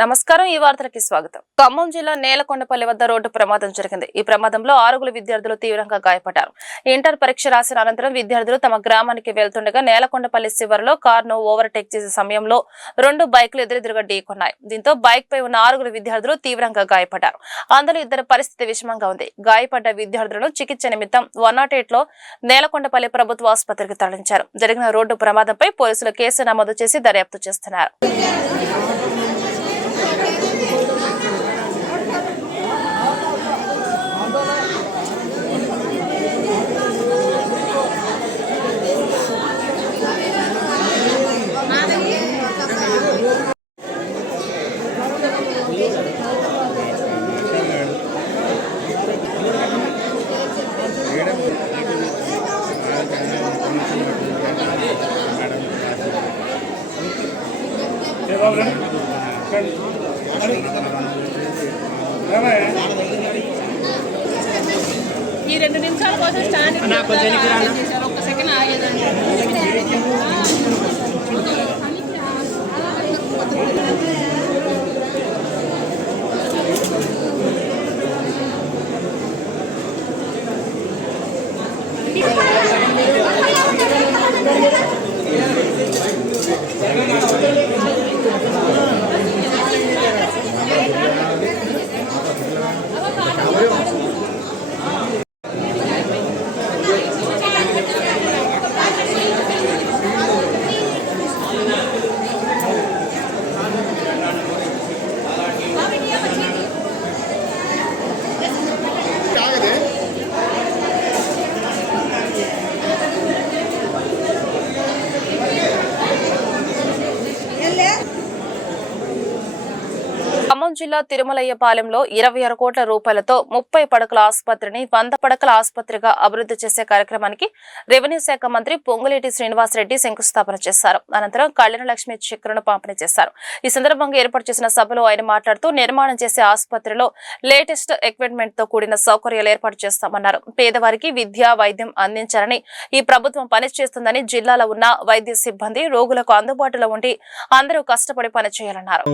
నమస్కారం ఈ వార్తలకు స్వాగతం. ఖమ్మం జిల్లా నేలకొండపల్లి వద్ద రోడ్డు ప్రమాదం జరిగింది. ఈ ప్రమాదంలో 6 విద్యార్థులు తీవ్రంగా గాయపడ్డారు. ఇంటర్ పరీక్ష రాసిన అనంతరం విద్యార్థులు తమ గ్రామానికి వెళ్తుండగా నేలకొండపల్లి శివారులో కారును ఓవర్టేక్ చేసే సమయంలో 2 బైకులు ఎదురెదురుగా ఢీకొన్నాయి. దీంతో బైక్ పై ఉన్న 6 విద్యార్థులు తీవ్రంగా గాయపడ్డారు. అందులో 2 పరిస్థితి విషమంగా ఉంది. గాయపడ్డ విద్యార్థులను చికిత్స నిమిత్తం 108 లో నేలకొండపల్లి ప్రభుత్వ ఆసుపత్రికి తరలించారు. జరిగిన రోడ్డు ప్రమాదంపై పోలీసులు కేసు నమోదు చేసి దర్యాప్తు చేస్తున్నారు. ఈ 2 నిమిషాల కోసం స్టాండ్ ఒక్క సెకండ్ ఆగేదండి. ఖమ్మం జిల్లా తిరుమలయ్యపాలెంలో 26 కోట్ల రూపాయలతో 30 పడకల ఆసుపత్రిని 100 పడకల ఆసుపత్రిగా అభివృద్ధి చేసే కార్యక్రమానికి రెవెన్యూ శాఖ మంత్రి పొంగులేటి శ్రీనివాసరెడ్డి శంకుస్థాపన చేశారు. అనంతరం కళ్యాణలక్ష్మి చెక్కులను పంపిణీ చేశారు. ఈ సందర్భంగా ఏర్పాటు చేసిన సభలో ఆయన మాట్లాడుతూ నిర్మాణం చేసే ఆసుపత్రిలో లేటెస్ట్ ఎక్విప్మెంట్ తో కూడిన సౌకర్యాలు ఏర్పాటు చేస్తామన్నారు. పేదవారికి విద్య వైద్యం అందించాలని ఈ ప్రభుత్వం పనిచేస్తుందని, జిల్లాలో ఉన్న వైద్య సిబ్బంది రోగులకు అందుబాటులో ఉండి అందరూ కష్టపడి పనిచేయాలన్నారు.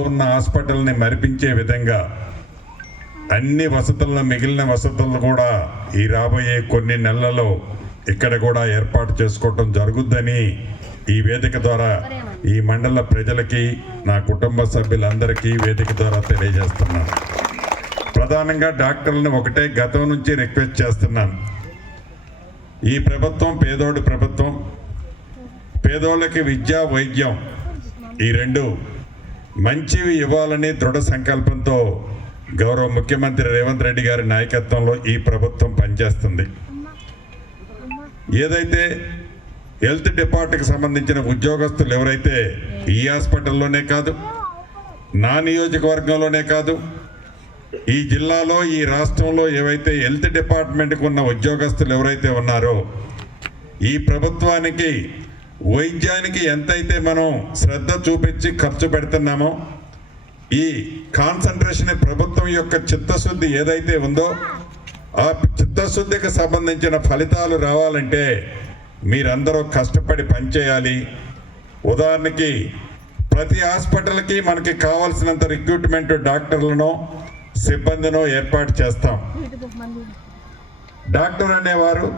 విధంగా అన్ని వసతులను మిగిలిన వసతులను కూడా ఈ రాబోయే కొన్ని నెలలలో ఇక్కడ కూడా ఏర్పాటు చేసుకోవటం జరుగుద్దని ఈ వేదిక ద్వారా ఈ మండల ప్రజలకి, నా కుటుంబ సభ్యులందరికీ వేదిక ద్వారా తెలియజేస్తున్నాను. ప్రధానంగా డాక్టర్లను ఒకటే గతం నుంచి రిక్వెస్ట్ చేస్తున్నాను. ఈ ప్రభుత్వం పేదోడు ప్రభుత్వం. పేదోళ్ళకి విద్య, వైద్యం ఈ 2 మంచివి ఇవ్వాలని దృఢ సంకల్పంతో గౌరవ ముఖ్యమంత్రి రేవంత్ రెడ్డి గారి నాయకత్వంలో ఈ ప్రభుత్వం పనిచేస్తుంది. ఏదైతే హెల్త్ డిపార్ట్మెంట్కి సంబంధించిన ఉద్యోగస్తులు ఎవరైతే ఈ హాస్పిటల్లోనే కాదు, నా నియోజకవర్గంలోనే కాదు, ఈ జిల్లాలో, ఈ రాష్ట్రంలో ఏవైతే హెల్త్ డిపార్ట్మెంట్కి ఉన్న ఉద్యోగస్తులు ఎవరైతే ఉన్నారో, ఈ ప్రభుత్వానికి వైద్యానికి ఎంతైతే మనం శ్రద్ధ చూపించి ఖర్చు పెడుతున్నామో, ఈ కాన్సన్ట్రేషన్ ప్రభుత్వం యొక్క చిత్తశుద్ధి ఏదైతే ఉందో ఆ చిత్తశుద్ధికి సంబంధించిన ఫలితాలు రావాలంటే మీరందరూ కష్టపడి పనిచేయాలి. ఉదాహరణకి ప్రతి హాస్పిటల్కి మనకి కావాల్సినంత రిక్రూట్మెంట్ డాక్టర్లను, సిబ్బందిను ఏర్పాటు చేస్తాం. డాక్టర్ అనేవారు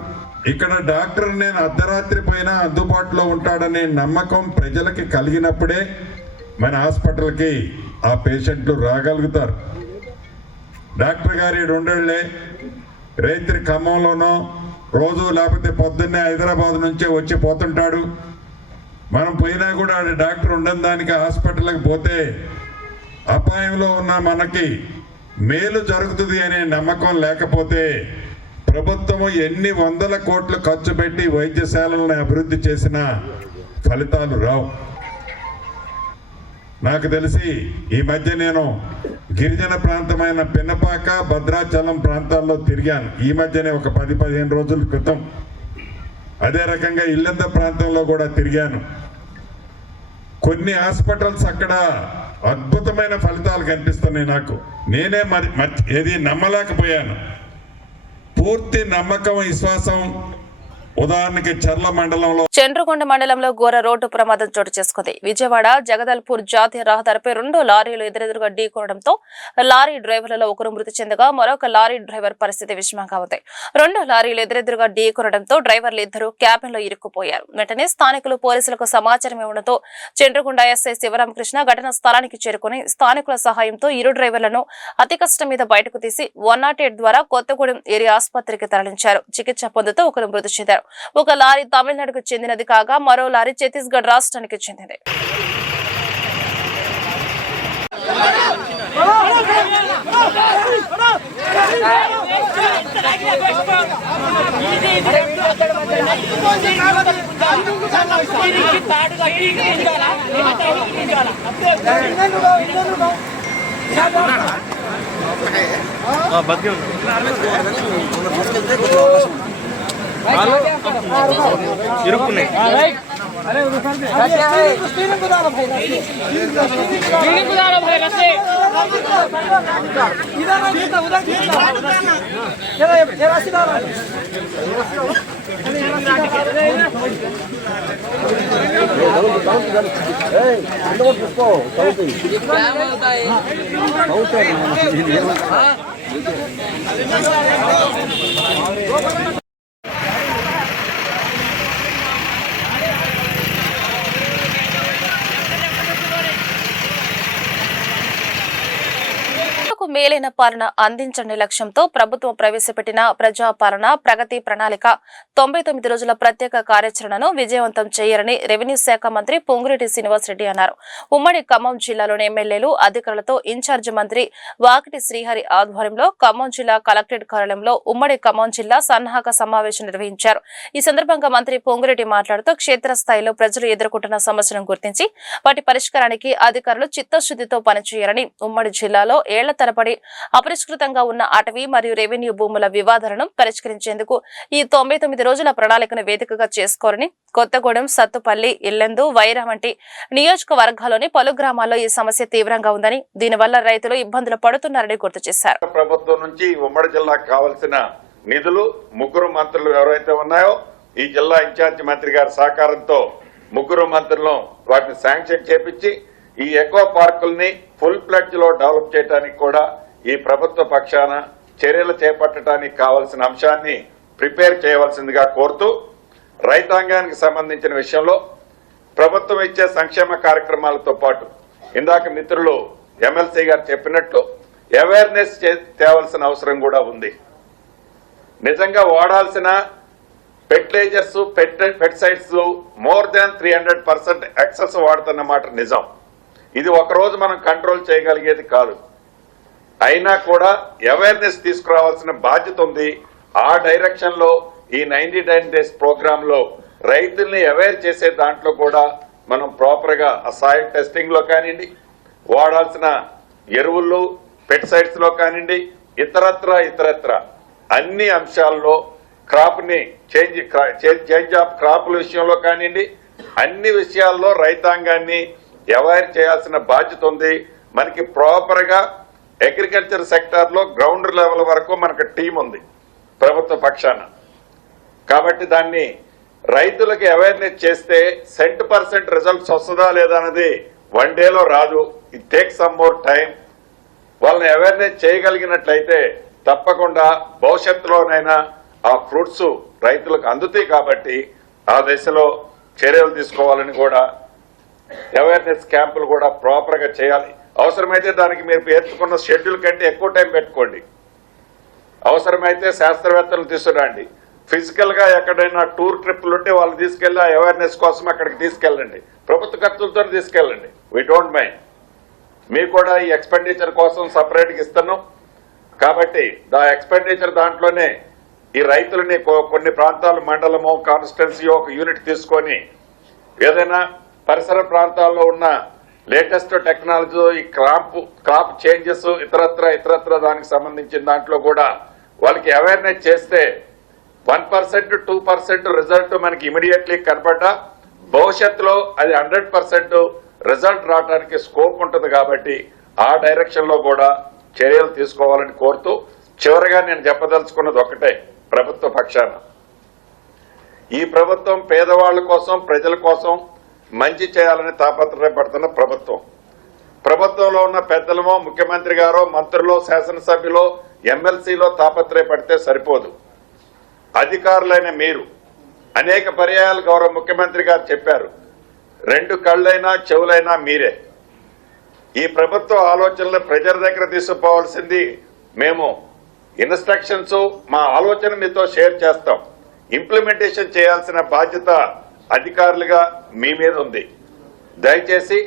ఇక్కడ డాక్టర్ నేను అర్ధరాత్రి పోయినా అందుబాటులో ఉంటాడనే నమ్మకం ప్రజలకి కలిగినప్పుడే మన హాస్పిటల్కి ఆ పేషెంట్లు రాగలుగుతారు. డాక్టర్ గారి 2 ఏళ్లే రైతురి ఖమ్మంలోనో రోజు లేకపోతే పొద్దున్నే హైదరాబాద్ నుంచే వచ్చి పోతుంటాడు. మనం పోయినా కూడా డాక్టర్ ఉండని దానికి హాస్పిటల్కి పోతే అపాయంలో ఉన్న మనకి మేలు జరుగుతుంది అనే నమ్మకం లేకపోతే ప్రభుత్వము ఎన్ని వందల కోట్లు ఖర్చు పెట్టి వైద్యశాలలను అభివృద్ధి చేసిన ఫలితాలు రావు. నాకు తెలిసి ఈ మధ్య నేను గిరిజన ప్రాంతమైన పిన్నపాక, భద్రాచలం ప్రాంతాల్లో తిరిగాను. ఈ మధ్యనే ఒక 10-15 రోజుల క్రితం. అదే రకంగా ఇల్లంద ప్రాంతంలో కూడా తిరిగాను. కొన్ని హాస్పిటల్స్ అక్కడ అద్భుతమైన ఫలితాలు కనిపిస్తున్నాయి. నాకు నేనే ఏది నమ్మలేకపోయాను. పూర్తి నమ్మకం, విశ్వాసం ఉదాహరణకి చర్ల మండలంలో చంద్రకొండ మండలంలో ఘోర రోడ్డు ప్రమాదం చోటు చేసుకుంది. విజయవాడ జగదల్పూర్ జాతీయ రహదారిపై 2 లారీలు ఎదురెదురుగా ఢీకొనడంతో లారీ డ్రైవర్లలో ఒకరు మృతి చెందగా మరొక లారీ డ్రైవర్ పరిస్థితి విషమంగా ఉంది. 2 లారీలు ఎదురెదురుగా ఢీకొనడంతో డ్రైవర్లు ఇద్దరు క్యాబిన్ లో ఇరుక్కుపోయారు. వెంటనే స్థానికులు పోలీసులకు సమాచారం ఇవ్వడంతో చంద్రకొండ ఎస్ఐ శివరామకృష్ణ ఘటనా స్థలానికి చేరుకుని స్థానికుల సహాయంతో ఇరు డ్రైవర్లను అతి కష్టం మీద బయటకు తీసి 108 ద్వారా కొత్తగూడెం ఏరియా ఆసుపత్రికి తరలించారు. చికిత్స పొందుతూ ఒకరు మృతి చెందారు. ఒక లారీ తమిళనాడుకు చెందినది కాగా మరో లారీ ఛత్తీస్గఢ్ రాష్ట్రానికి చెందింది. మేలైన పాలన అందించండి లక్ష్యంతో ప్రభుత్వం ప్రవేశపెట్టిన ప్రజాపాలన ప్రగతి ప్రణాళిక 99 రోజుల ప్రత్యేక కార్యాచరణను విజయవంతం చేయాలని రెవెన్యూ శాఖ మంత్రి పొంగులేటి శ్రీనివాసరెడ్డి అన్నారు. ఉమ్మడి ఖమ్మం జిల్లాలోని ఎమ్మెల్యేలు అధికారులతో ఇన్ఛార్జి మంత్రి వాకిటి శ్రీహరి ఆధ్వర్యంలో ఖమ్మం జిల్లా కలెక్టరేట్ కార్యాలయంలో ఉమ్మడి ఖమ్మం జిల్లా సన్నాహక సమావేశం నిర్వహించారు. ఈ సందర్భంగా మంత్రి పొంగులేటి మాట్లాడుతూ క్షేత్రస్థాయిలో ప్రజలు ఎదుర్కొంటున్న సమస్యలను గుర్తించి వాటి పరిష్కారానికి అధికారులు చిత్తశుద్ధితో పనిచేయాలని, ఉమ్మడి జిల్లాలో ఏళ్ల తరబడి అపరిష్కృతంగా ఉన్న అటవీ మరియు రెవెన్యూ భూముల వివాదాలను పరిష్కరించేందుకు ఈ 99 రోజుల ప్రణాళికను వేదికగా చేసుకోవాలని కొత్తగూడెం, సత్తుపల్లి, ఇల్లెందు, వైరా వంటి నియోజకవర్గాల్లోని పలు గ్రామాల్లో ఈ సమస్య తీవ్రంగా ఉందని, దీనివల్ల రైతులు ఇబ్బందులు పడుతున్నారని గుర్తు చేశారు. ప్రభుత్వం నుంచి ఉమ్మడి జిల్లాకు కావాల్సిన నిధులు 3 మంత్రులు ఎవరైతే ఉన్నాయో ఈ జిల్లా ఇన్ఛార్జి మంత్రి గారి సహకారంతో 3 మంత్రులను వాటిని శాంక్షన్ చేపించి ఈ ఎకో పార్కుల్ని ఫుల్ ఫ్లెడ్జ్ లో డెవలప్ చేయడానికి కూడా ఈ ప్రభుత్వ పక్షాన చర్యలు చేపట్టడానికి కావాల్సిన అంశాన్ని ప్రిపేర్ చేయవలసిందిగా కోరుతూ, రైతాంగానికి సంబంధించిన విషయంలో ప్రభుత్వం ఇచ్చే సంక్షేమ కార్యక్రమాలతో పాటు ఇందాక మిత్రులు ఎమ్మెల్సీ గారు చెప్పినట్టు అవేర్నెస్ తేవాల్సిన అవసరం కూడా ఉంది. నిజంగా వాడాల్సిన fertilisers, pesticides more than 300% excess వాడుతున్నమాట నిజం. ఇది ఒకరోజు మనం కంట్రోల్ చేయగలిగేది కాదు. అయినా కూడా అవేర్నెస్ తీసుకురావాల్సిన బాధ్యత ఉంది. ఆ డైరెక్షన్ లో ఈ 99 డేస్ ప్రోగ్రామ్ లో రైతుల్ని అవేర్ చేసే దాంట్లో కూడా మనం ప్రాపర్ గా సాయిల్ టెస్టింగ్ లో కానివ్వండి, వాడాల్సిన ఎరువుల్లో, పెస్టిసైడ్స్ లో కానివ్వండి, ఇతరత్ర అన్ని అంశాల్లో క్రాప్ ని చేంజ్ ఆఫ్ క్రాప్ల విషయంలో కానివ్వండి, అన్ని విషయాల్లో రైతాంగాన్ని అవేర్ చేయాల్సిన బాధ్యత ఉంది. మనకి ప్రాపర్ గా అగ్రికల్చర్ సెక్టార్ లో గ్రౌండ్ లెవెల్ వరకు మనకు టీం ఉంది ప్రభుత్వ పక్షాన. కాబట్టి దాన్ని రైతులకి అవేర్నెస్ చేస్తే 100% రిజల్ట్స్ వస్తుందా లేదా అన్నది 1 డేలో రాదు. It take some more time. వాళ్ళని అవేర్నెస్ చేయగలిగినట్లయితే తప్పకుండా భవిష్యత్తులోనైనా ఆ ఫ్రూట్స్ రైతులకు అందుతాయి. కాబట్టి ఆ దిశలో చర్యలు తీసుకోవాలని కూడా అవేర్నెస్ క్యాంపులు కూడా ప్రాపర్ గా చేయాలి. అవసరమైతే దానికి మీరు పేర్చుకున్న షెడ్యూల్ కంటే ఎక్కువ టైం పెట్టుకోండి. అవసరమైతే శాస్త్రవేత్తలు తీసుకురండి. ఫిజికల్ గా ఎక్కడైనా టూర్ ట్రిప్లు ఉంటే వాళ్ళు తీసుకెళ్లి అవేర్నెస్ కోసం అక్కడికి తీసుకెళ్ళండి. ప్రభుత్వ ఖర్చులతో తీసుకెళ్ళండి. We don't mind. మీకు కూడా ఈ ఎక్స్పెండిచర్ కోసం సపరేట్ గా ఇస్తున్నాం. కాబట్టి దా ఎక్స్పెండిచర్ దాంట్లోనే ఈ రైతులని కొన్ని ప్రాంతాలు, మండలమో, కాన్స్టిట్యున్సీ ఒక యూనిట్ తీసుకొని ఏదైనా పరిసర ప్రాంతాల్లో ఉన్న లేటెస్ట్ టెక్నాలజీ, ఈ క్రాప్ చేంజెస్, ఇతరత్ర దానికి సంబంధించిన దాంట్లో కూడా వాళ్ళకి అవేర్నెస్ చేస్తే 1%, 2% రిజల్ట్ మనకి ఇమీడియట్లీ కనపడ్డా భవిష్యత్తులో అది 100% రిజల్ట్ రావడానికి స్కోప్ ఉంటుంది. కాబట్టి ఆ డైరెక్షన్ లో కూడా చర్యలు తీసుకోవాలని కోరుతూ, చివరిగా నేను చెప్పదలుచుకున్నది ఒకటే ప్రభుత్వ పక్షాన, ఈ ప్రభుత్వం పేదవాళ్ళ కోసం, ప్రజల కోసం మంచి చేయాలని తాపత్రయపడుతున్న ప్రభుత్వం. ప్రభుత్వంలో ఉన్న పెద్దలమో, ముఖ్యమంత్రి గారో, మంత్రులో, శాసనసభ్యులో, ఎమ్మెల్సీలో తాపత్రయపడితే సరిపోదు. అధికారులైన మీరు అనేక పర్యాయాలు గౌరవ ముఖ్యమంత్రి గారు చెప్పారు, 2 కళ్ళైనా చెవులైనా మీరే. ఈ ప్రభుత్వ ఆలోచనలు ప్రజల దగ్గర తీసుకుపోవాల్సింది మేము. ఇన్స్ట్రక్షన్స్, మా ఆలోచన మీతో షేర్ చేస్తాం. ఇంప్లిమెంటేషన్ చేయాల్సిన బాధ్యత అధికారులుగా మీ మీద ఉంది. దయచేసి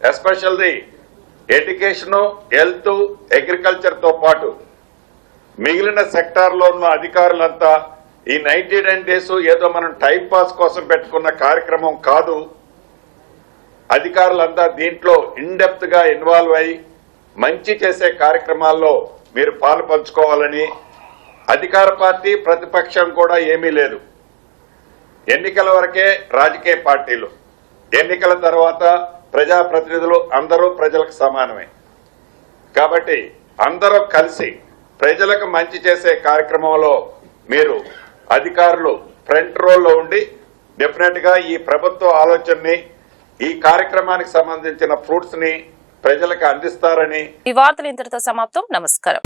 ఎస్పెషల్లీ ఎడ్యుకేషను, హెల్త్, అగ్రికల్చర్తో పాటు మిగిలిన సెక్టార్లో ఉన్న అధికారులంతా ఈ 99 డేస్ ఏదో మనం టైం పాస్ కోసం పెట్టుకున్న కార్యక్రమం కాదు. అధికారులంతా దీంట్లో ఇన్డెప్త్ గా ఇన్వాల్వ్ అయ్యి మంచి చేసే కార్యక్రమాల్లో మీరు పాలు పంచుకోవాలని. అధికార పార్టీ, ప్రతిపక్షం కూడా ఏమీ లేదు. ఎన్నికల వరకే రాజకీయ పార్టీలు, ఎన్నికల తర్వాత ప్రజాప్రతినిధులు అందరూ ప్రజలకు సమానమే. కాబట్టి అందరూ కలిసి ప్రజలకు మంచి చేసే కార్యక్రమంలో మీరు అధికారులు ఫ్రంట్ రోల్లో ఉండి డెఫినెట్ గా ఈ ప్రభుత్వ ఆలోచనని, ఈ కార్యక్రమానికి సంబంధించిన ఫ్రూట్స్ ని ప్రజలకు అందిస్తారని. ఈ వార్తలు ఇంతటితో సమాప్తం. నమస్కారం.